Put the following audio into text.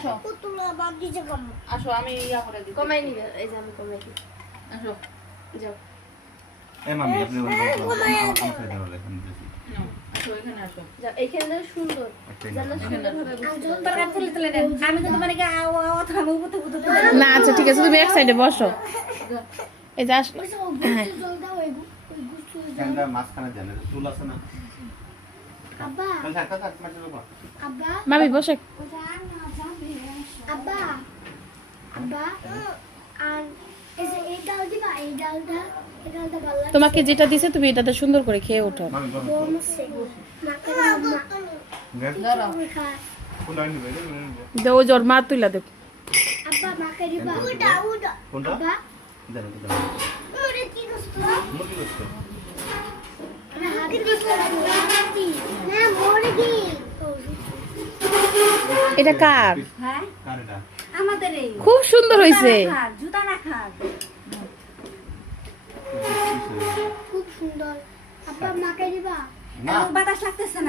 আসো পুতুলা বাদ দিছে কম আসো আমি ইয়া করে দিই কমাই নিবে এই যে আমি কমাই দিই আসো যাও এই মামি আপনি আমার সাথে দাঁড়ালে এখন বেশি নাও, আসো এখানে আসো যাও এইখানে সুন্দর জানো সুন্দর ভাবে তোরা তুলে তুলে দেন আমি তো তোমার কি থামো পুতু পুতু না আচ্ছা ঠিক আছে তুমি এক সাইডে বসো এই যে আসো হ্যাঁ জল দাও ওই গুছু ক্যান্ডা মাঝখানে দেন চুল আছে না আব্বা তাহলে থাক মাটির উপর আব্বা মামি বসে আব্বা আব্বা আর এই ডাল দিবা এই ডালটা ভালো লাগে তোমাকে যেটা দিছে তুমি এটাতে সুন্দর করে খেয়ে ওঠো মামি বসো বলছে নাকে আম্মা দাঁড়াও কোন লাইন দিবে দে ও জোর মা তুইলা দে আব্বা মাকে দিবা উড়া উড়া কোনটা আব্বা দেন দেন ওরে কি দোস্ত মুরগি করতে হাতে দিছো না মুরগি এটা কার হ্যাঁ কার এটা আমাদের এই খুব সুন্দর হইছে জুতা না খান খুব সুন্দর আব্বা মাকে দিবা না বাতাস লাগতেছে না